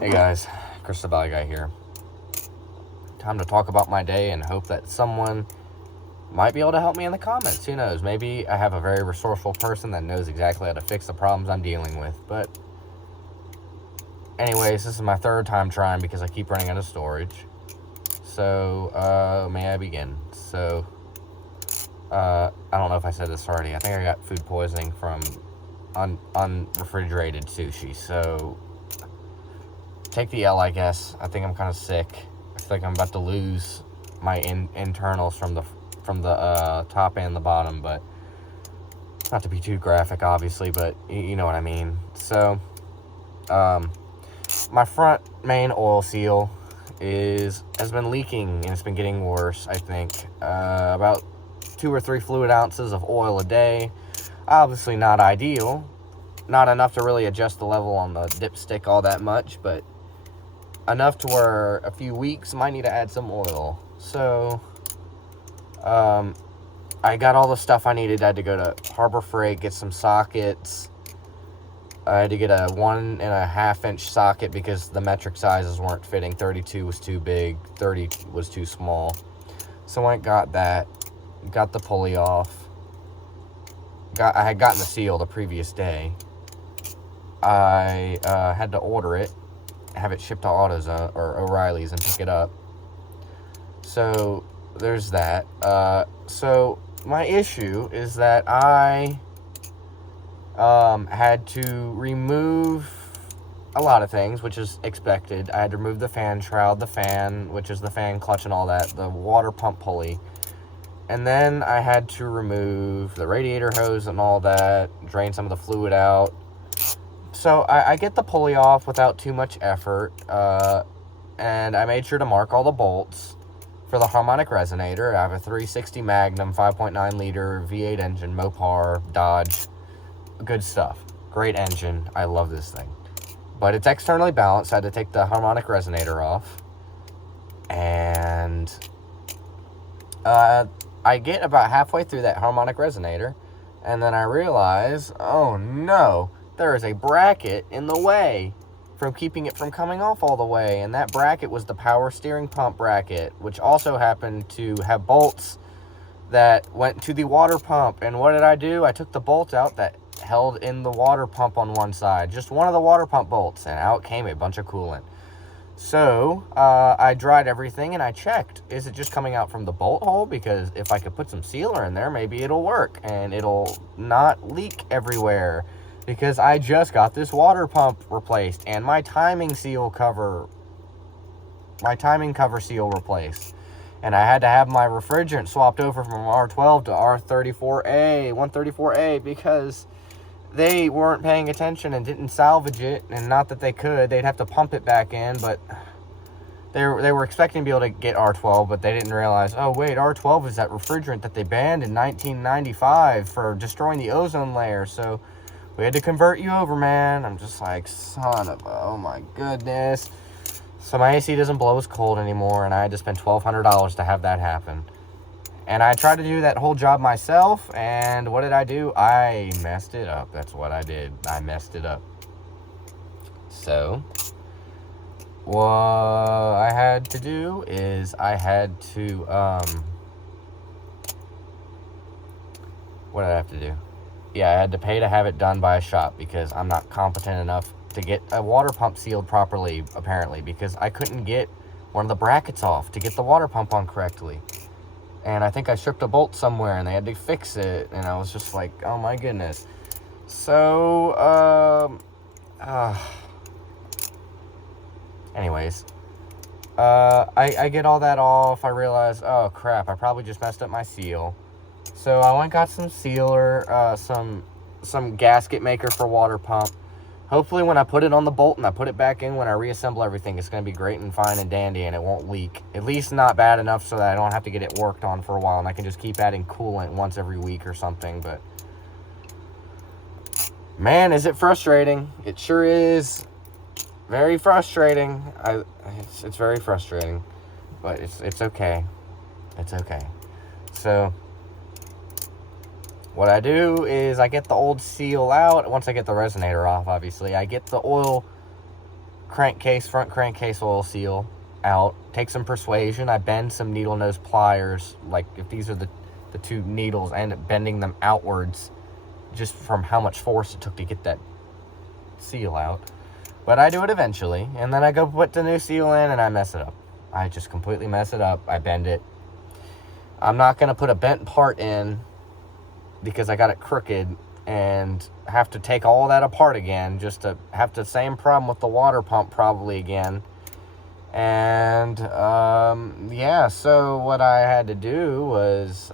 Hey guys, Chris the Valley Guy here. Time to talk about my day and hope that someone might be able to help me in the comments. Who knows? Maybe I have a very resourceful person that knows exactly how to fix the problems I'm dealing with. But anyways, this is my third time trying because I keep running out of storage. So, may I begin? I don't know if I said this already. I think I got food poisoning from unrefrigerated sushi. So, take the L, I guess. I think I'm kind of sick. I feel like I'm about to lose my internals from the top and the bottom, but not to be too graphic, obviously, but you know what I mean. So, my front main oil seal has been leaking, and it's been getting worse, I think. About 2 or 3 fluid ounces of oil a day. Obviously not ideal. Not enough to really adjust the level on the dipstick all that much, but enough to where a few weeks might need to add some oil. So, I got all the stuff I needed. I had to go to Harbor Freight, get some sockets. I had to get a 1.5 inch socket because the metric sizes weren't fitting. 32 was too big, 30 was too small. So I got that, got the pulley off. I had gotten the seal the previous day. I had to order it, have it shipped to AutoZone or O'Reilly's and pick it up. So there's that. So my issue is that I had to remove a lot of things, which is expected. I had to remove the fan shroud, the fan, which is the fan clutch and all that, the water pump pulley. And then I had to remove the radiator hose and all that, drain some of the fluid out. So I get the pulley off without too much effort, and I made sure to mark all the bolts for the harmonic resonator. I have a 360 Magnum 5.9 liter V8 engine, Mopar, Dodge. Good stuff. Great engine. I love this thing. But it's externally balanced. I had to take the harmonic resonator off. And I get about halfway through that harmonic resonator, and then I realize, oh no, there is a bracket in the way from keeping it from coming off all the way. And that bracket was the power steering pump bracket, which also happened to have bolts that went to the water pump. And what did I do? I took the bolt out that held in the water pump on one side, just one of the water pump bolts, and out came a bunch of coolant. So I dried everything and I checked, is it just coming out from the bolt hole? Because if I could put some sealer in there, maybe it'll work and it'll not leak everywhere. Because I just got this water pump replaced and my timing cover seal replaced. And I had to have my refrigerant swapped over from R12 to R34A, 134A, because they weren't paying attention and didn't salvage it. And not that they could, they'd have to pump it back in, but they were expecting to be able to get R12, but they didn't realize, oh wait, R12 is that refrigerant that they banned in 1995 for destroying the ozone layer. So we had to convert you over, man. I'm just like, son of a, oh my goodness. So my AC doesn't blow as cold anymore, and I had to spend $1,200 to have that happen. And I tried to do that whole job myself, and what did I do? I messed it up. That's what I did. I messed it up. So, what I had to do is I had to, what did I have to do? Yeah, I had to pay to have it done by a shop because I'm not competent enough to get a water pump sealed properly, apparently, because I couldn't get one of the brackets off to get the water pump on correctly. And I think I stripped a bolt somewhere and they had to fix it, and I was just like, oh my goodness. So, anyways, I get all that off. I realize, oh crap, I probably just messed up my seal. So I went and got some sealer, some gasket maker for water pump. Hopefully when I put it on the bolt and I put it back in, when I reassemble everything, it's going to be great and fine and dandy and it won't leak. At least not bad enough so that I don't have to get it worked on for a while and I can just keep adding coolant once every week or something. But man, is it frustrating. It sure is very frustrating. It's very frustrating, but it's okay. It's okay. So what I do is I get the old seal out. Once I get the resonator off, obviously, I get the oil front crankcase oil seal out. Take some persuasion. I bend some needle nose pliers. Like, if these are the two needles, I end up bending them outwards just from how much force it took to get that seal out. But I do it eventually. And then I go put the new seal in and I mess it up. I just completely mess it up. I bend it. I'm not going to put a bent part in because I got it crooked and have to take all that apart again just to have the same problem with the water pump probably again. And, yeah, so what I had to do was,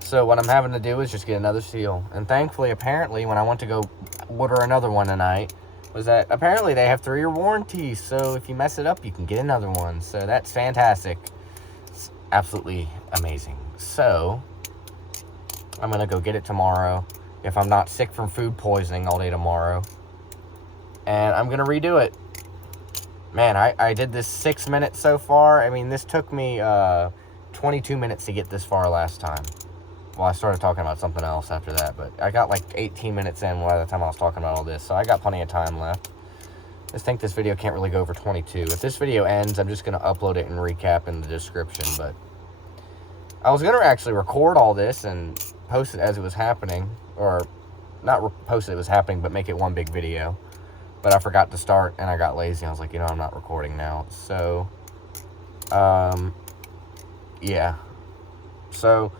so what I'm having to do is just get another seal. And thankfully, apparently, when I went to go order another one tonight, was that apparently they have 3-year warranties. So if you mess it up, you can get another one. So that's fantastic. It's absolutely amazing. So I'm going to go get it tomorrow if I'm not sick from food poisoning all day tomorrow. And I'm going to redo it. Man, I did this 6 minutes so far. I mean, this took me 22 minutes to get this far last time. Well, I started talking about something else after that, but I got like 18 minutes in by the time I was talking about all this, so I got plenty of time left. I just think this video can't really go over 22. If this video ends, I'm just going to upload it and recap in the description, but I was going to actually record all this and post it as it was happening, or not post it as it was happening, but make it one big video. But I forgot to start, and I got lazy. I was like, I'm not recording now. So, yeah. So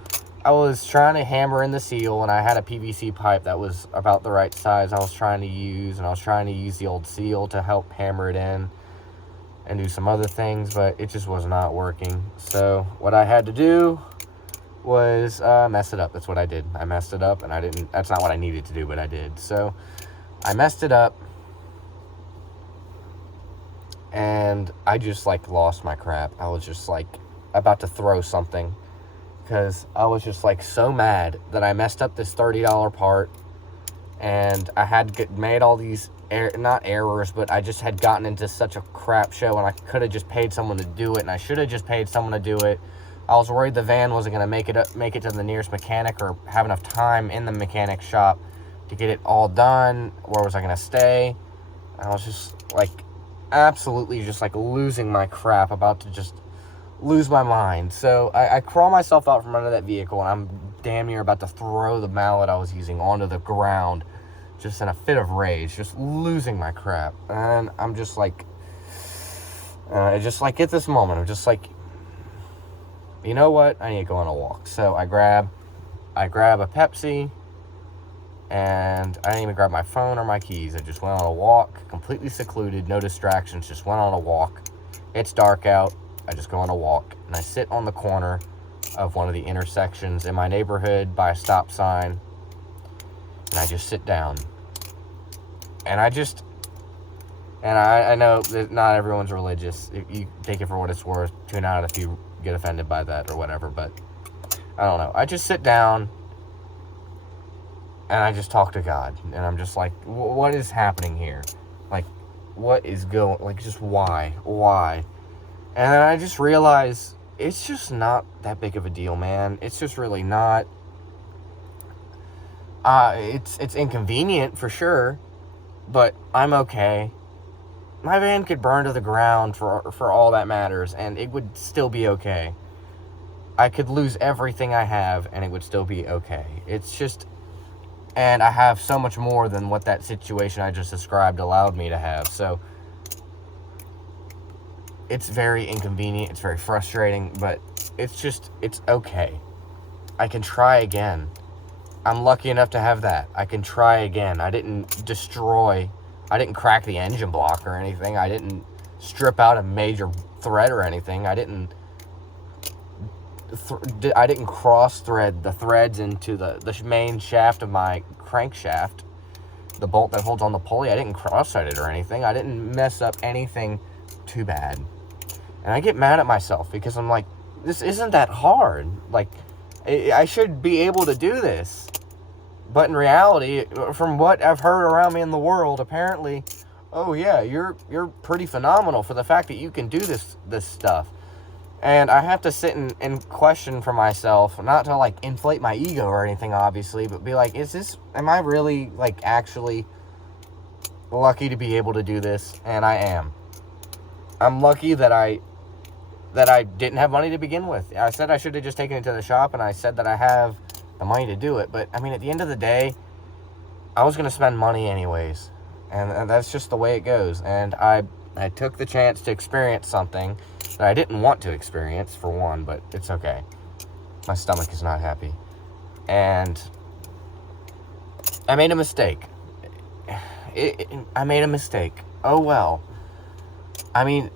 I was trying to hammer in the seal, and I had a PVC pipe that was about the right size I was trying to use, and I was trying to use the old seal to help hammer it in and do some other things, but it just was not working. So what I had to do was mess it up. That's what I did. I messed it up, and that's not what I needed to do, but I did. So I messed it up, and I just, like, lost my crap. I was just, like, about to throw something, because I was just, like, so mad that I messed up this $30 part, and I had made all these, not errors, but I just had gotten into such a crap show, and I could have just paid someone to do it, and I should have just paid someone to do it. I was worried the van wasn't going to make it to the nearest mechanic or have enough time in the mechanic shop to get it all done. Where was I going to stay? I was just, like, absolutely just, like, losing my crap, about to just lose my mind. So I crawl myself out from under that vehicle, and I'm damn near about to throw the mallet I was using onto the ground, just in a fit of rage, just losing my crap. And I'm just like, at this moment, I'm just like, you know what? I need to go on a walk. So I grab a Pepsi, and I didn't even grab my phone or my keys. I just went on a walk, completely secluded, no distractions, just went on a walk. It's dark out. I just go on a walk, and I sit on the corner of one of the intersections in my neighborhood by a stop sign, and I just sit down. And I know that not everyone's religious. You take it for what it's worth. Tune out if you get offended by that or whatever, but I don't know. I just sit down, and I just talk to God, and I'm just like, what is happening here? Like, what is going, like, just why? And then I just realize it's just not that big of a deal, man. It's just really not. It's inconvenient for sure, but I'm okay. My van could burn to the ground for all that matters, and it would still be okay. I could lose everything I have, and it would still be okay. It's just, and I have so much more than what that situation I just described allowed me to have, so it's very inconvenient, it's very frustrating, but it's okay. I can try again. I'm lucky enough to have that. I can try again. I didn't crack the engine block or anything. I didn't strip out a major thread or anything. I didn't cross thread the threads into the main shaft of my crankshaft, the bolt that holds on the pulley. I didn't cross thread it or anything. I didn't mess up anything too bad. And I get mad at myself because I'm like, this isn't that hard. Like, I should be able to do this. But in reality, from what I've heard around me in the world, apparently, oh yeah, you're pretty phenomenal for the fact that you can do this stuff. And I have to sit and question for myself, not to like inflate my ego or anything, obviously, but be like, am I really like actually lucky to be able to do this? And I am. I'm lucky that I didn't have money to begin with. I said I should have just taken it to the shop, and I said that I have the money to do it. But I mean, at the end of the day, I was going to spend money anyways. And that's just the way it goes. And I took the chance to experience something that I didn't want to experience, for one, but it's okay. My stomach is not happy. And I made a mistake. I made a mistake. Oh, well. I mean,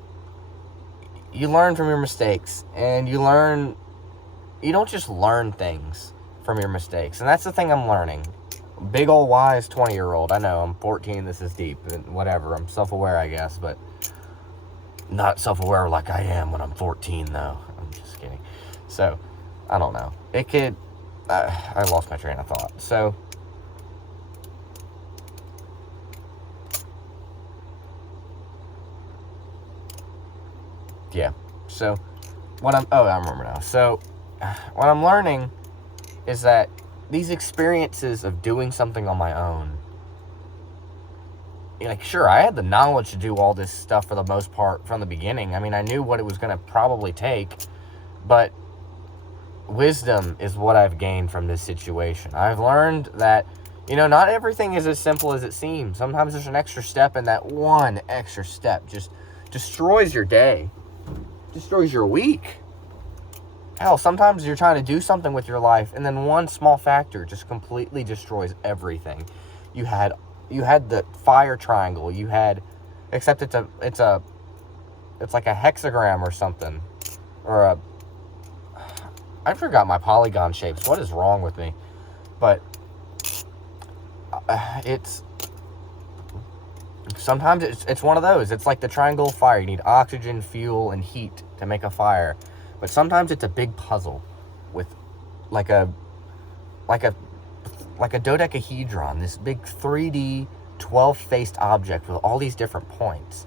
you learn from your mistakes, and you don't just learn things from your mistakes. And that's the thing I'm learning. Big old wise 20-year-old. I know, I'm 14, this is deep, and whatever. I'm self-aware, I guess, but not self-aware like I am when I'm 14, though. I'm just kidding. So, I don't know. I lost my train of thought. So, yeah. So, I remember now. So, what I'm learning is that these experiences of doing something on my own, like, sure, I had the knowledge to do all this stuff for the most part from the beginning. I mean, I knew what it was going to probably take, but wisdom is what I've gained from this situation. I've learned that, not everything is as simple as it seems. Sometimes there's an extra step, and that one extra step just destroys your day, destroys your week. Hell, sometimes you're trying to do something with your life, and then one small factor just completely destroys everything. You had the fire triangle. Except it's like a hexagram or something, or I forgot my polygon shapes. What is wrong with me? But sometimes it's one of those. It's like the triangle of fire. You need oxygen, fuel, and heat to make a fire. But sometimes it's a big puzzle with like a dodecahedron, this big 3D 12-faced object with all these different points.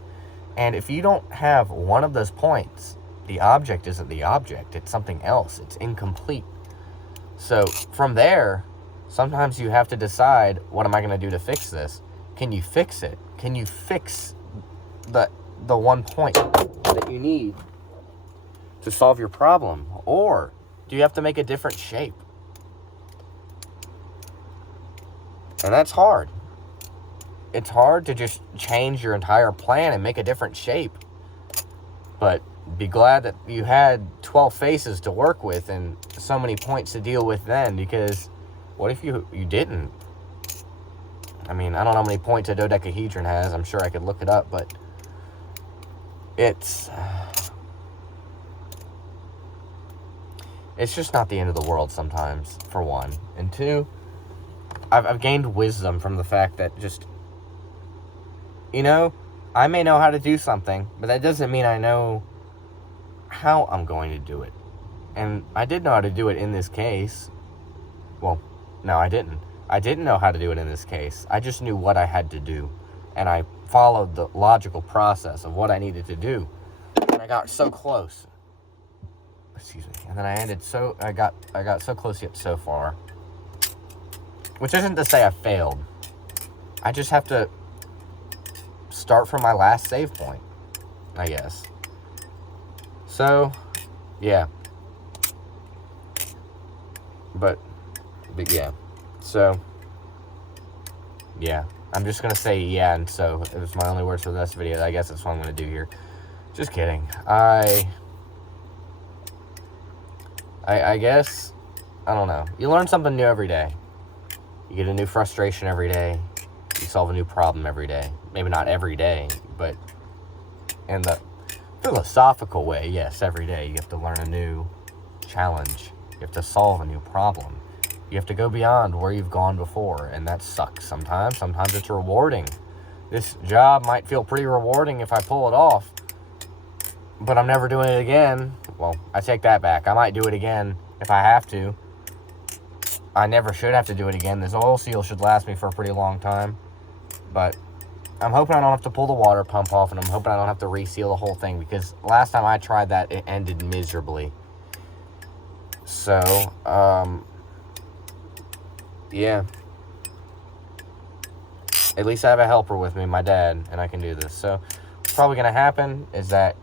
And if you don't have one of those points, the object isn't the object. It's something else. It's incomplete. So from there, sometimes you have to decide, what am I going to do to fix this? Can you fix it? Can you fix the one point that you need to solve your problem? Or do you have to make a different shape? And that's hard. It's hard to just change your entire plan and make a different shape. But be glad that you had 12 faces to work with and so many points to deal with then, because what if you didn't? I mean, I don't know how many points a dodecahedron has. I'm sure I could look it up, but it's just not the end of the world sometimes, for one. And two, I've gained wisdom from the fact that just, I may know how to do something, but that doesn't mean I know how I'm going to do it. And I did know how to do it in this case. Well, no, I didn't. I didn't know how to do it in this case. I just knew what I had to do. And I followed the logical process of what I needed to do. And I got so close. Excuse me. And then I got so close yet so far. Which isn't to say I failed. I just have to start from my last save point, I guess. So, yeah. But yeah. So, yeah. I'm just going to say yeah, and so. It was my only words for this video. I guess that's what I'm going to do here. Just kidding. I guess, I don't know. You learn something new every day. You get a new frustration every day. You solve a new problem every day. Maybe not every day, but in the philosophical way, yes, every day. You have to learn a new challenge. You have to solve a new problem. You have to go beyond where you've gone before, and that sucks sometimes. Sometimes it's rewarding. This job might feel pretty rewarding if I pull it off, but I'm never doing it again. Well, I take that back. I might do it again if I have to. I never should have to do it again. This oil seal should last me for a pretty long time. But I'm hoping I don't have to pull the water pump off, and I'm hoping I don't have to reseal the whole thing, because last time I tried that, it ended miserably. So, yeah. At least I have a helper with me, my dad, and I can do this. So, what's probably going to happen is that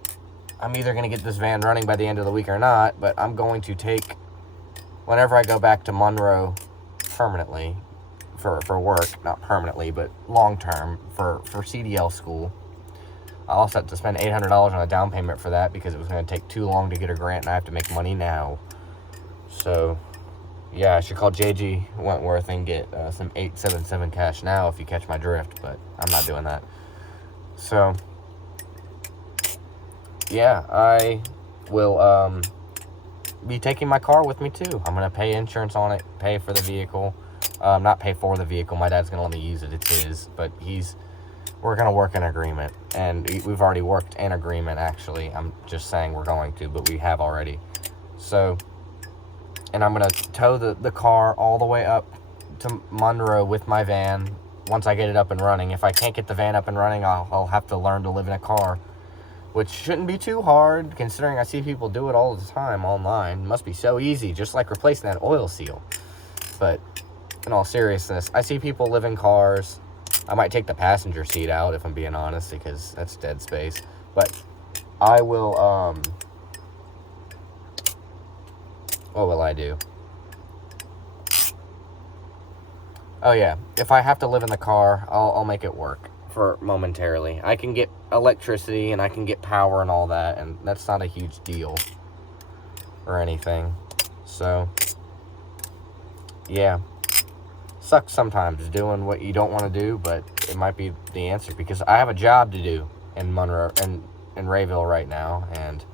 I'm either going to get this van running by the end of the week or not, but I'm going to take, whenever I go back to Monroe permanently, for work, not permanently, but long-term, for CDL school. I also have to spend $800 on a down payment for that, because it was going to take too long to get a grant, and I have to make money now. So, yeah, I should call JG Wentworth and get some 877 cash now, if you catch my drift, but I'm not doing that. So, yeah, I will be taking my car with me too. I'm going to pay insurance on it, pay for the vehicle. Not pay for the vehicle. My dad's going to let me use it. It's his. But we're going to work an agreement. And we've already worked an agreement, actually. I'm just saying we're going to, but we have already. So, and I'm going to tow the car all the way up to Monroe with my van once I get it up and running. If I can't get the van up and running, I'll have to learn to live in a car, which shouldn't be too hard, considering I see people do it all the time online. It must be so easy, just like replacing that oil seal. But in all seriousness, I see people live in cars. I might take the passenger seat out, if I'm being honest, because that's dead space. But I will, what will I do? Oh yeah, if I have to live in the car, I'll make it work for momentarily. I can get electricity and I can get power and all that, and that's not a huge deal or anything. So, yeah. Sucks sometimes doing what you don't want to do, but it might be the answer, because I have a job to do in Monroe and in Rayville right now, and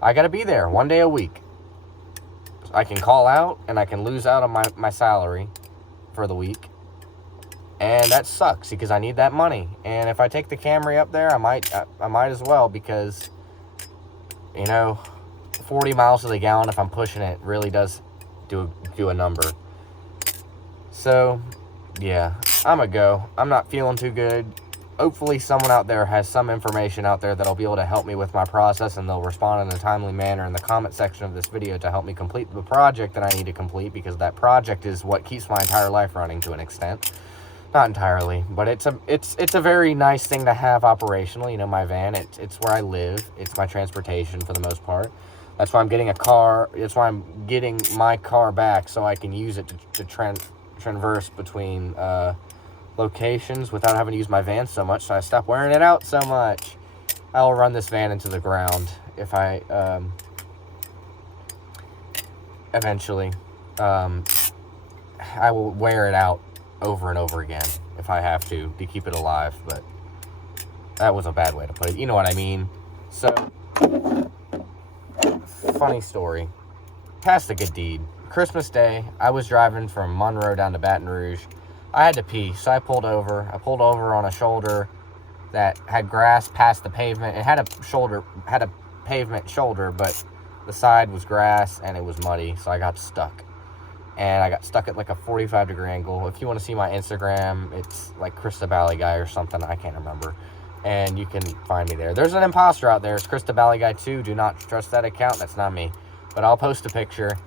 I gotta be there one day a week. I can call out and I can lose out on my salary for the week, and that sucks because I need that money. And if I take the Camry up there, I might as well, because 40 miles to the gallon, if I'm pushing it, really does do a number. So, yeah, I'm a go. I'm not feeling too good. Hopefully someone out there has some information out there that'll be able to help me with my process, and they'll respond in a timely manner in the comment section of this video to help me complete the project that I need to complete, because that project is what keeps my entire life running to an extent. Not entirely, but it's a very nice thing to have operational. My van, it's where I live. It's my transportation for the most part. That's why I'm getting a car. That's why I'm getting my car back, so I can use it to traverse between locations without having to use my van so much, so I stop wearing it out so much. I'll run this van into the ground if I eventually I will wear it out over and over again if I have to keep it alive. But that was a bad way to put it, you know what I mean. So, funny story, past a good deed. Christmas Day, I was driving from Monroe down to Baton Rouge. I had to pee, so I pulled over. I pulled over on a shoulder that had grass past the pavement. It had a pavement shoulder, but the side was grass and it was muddy, so I got stuck. And I got stuck at like a 45-degree angle. If you want to see my Instagram, it's like Krista Bally Guy or something. I can't remember. And you can find me there. There's an imposter out there. It's Krista Bally Guy 2. Do not trust that account. That's not me. But I'll post a picture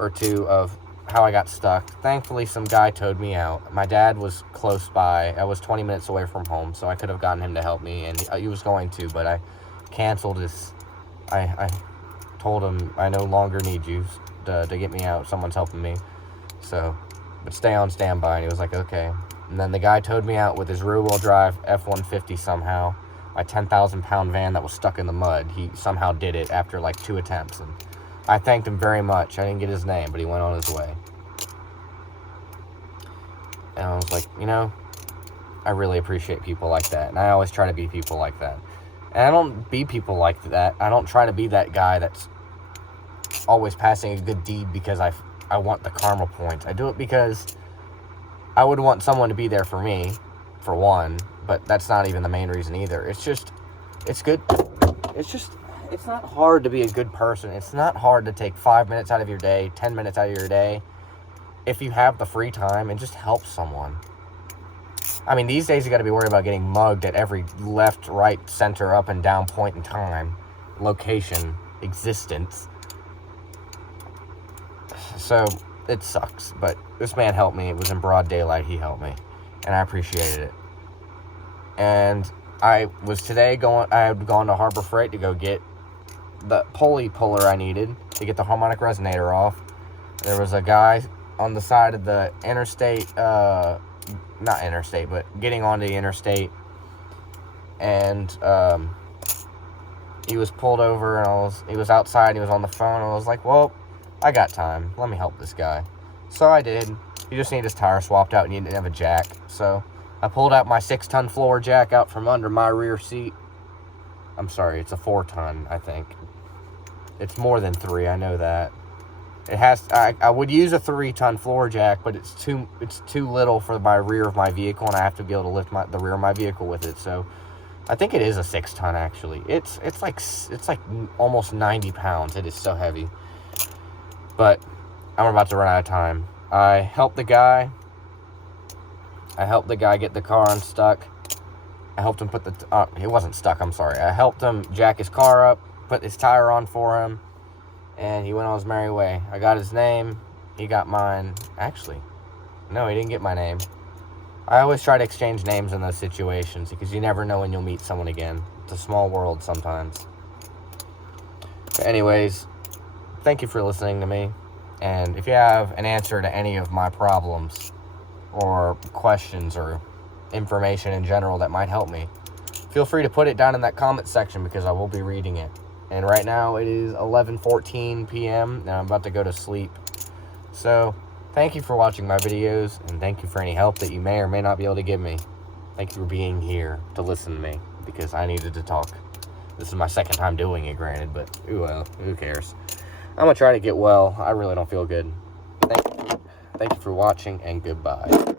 or two of how I got stuck. Thankfully, some guy towed me out. My dad was close by. I was 20 minutes away from home, so I could have gotten him to help me, and he was going to, but I canceled his... I told him I no longer need you to get me out. Someone's helping me. So, but stay on standby, and he was like, okay. And then the guy towed me out with his rear-wheel drive F-150 somehow. My 10,000-pound van that was stuck in the mud. He somehow did it after like 2 attempts, and I thanked him very much. I didn't get his name, but he went on his way. And I was like, I really appreciate people like that. And I always try to be people like that. And I don't be people like that. I don't try to be that guy that's always passing a good deed because I want the karma points. I do it because I would want someone to be there for me, for one. But that's not even the main reason either. It's good. It's not hard to be a good person. It's not hard to take 5 minutes out of your day, 10 minutes out of your day, if you have the free time, and just help someone. I mean, these days you got to be worried about getting mugged at every left, right, center, up and down point in time, location, existence. So it sucks, but this man helped me. It was in broad daylight. He helped me, and I appreciated it. And I had gone to Harbor Freight to go get the pulley puller I needed to get the harmonic resonator off. There was a guy on the side of the interstate, not interstate, but getting onto the interstate, and he was pulled over, and he was outside, and he was on the phone, and I was like, well, I got time, let me help this guy. So I did. He just needed his tire swapped out, and he didn't have a jack, so I pulled out my 6-ton floor jack out from under my rear seat. I'm sorry, it's a 4-ton, I think. It's more than 3, I know that. It has. I would use a 3-ton floor jack, but it's too little for my rear of my vehicle, and I have to be able to lift the rear of my vehicle with it. So, I think it is a 6-ton actually. It's like almost 90 pounds. It is so heavy. But I'm about to run out of time. I helped the guy get the car unstuck. I helped him put he wasn't stuck. I'm sorry. I helped him jack his car up, put his tire on for him. And he went on his merry way. I got his name. He got mine. Actually, no, he didn't get my name. I always try to exchange names in those situations because you never know when you'll meet someone again. It's a small world sometimes. But anyways, thank you for listening to me. And if you have an answer to any of my problems or questions or information in general that might help me, feel free to put it down in that comment section because I will be reading it. And right now it is 11:14 p.m. and I'm about to go to sleep. So, thank you for watching my videos, and thank you for any help that you may or may not be able to give me. Thank you for being here to listen to me, because I needed to talk. This is my second time doing it, granted, but well, who cares? I'm going to try to get well. I really don't feel good. Thank you for watching, and goodbye.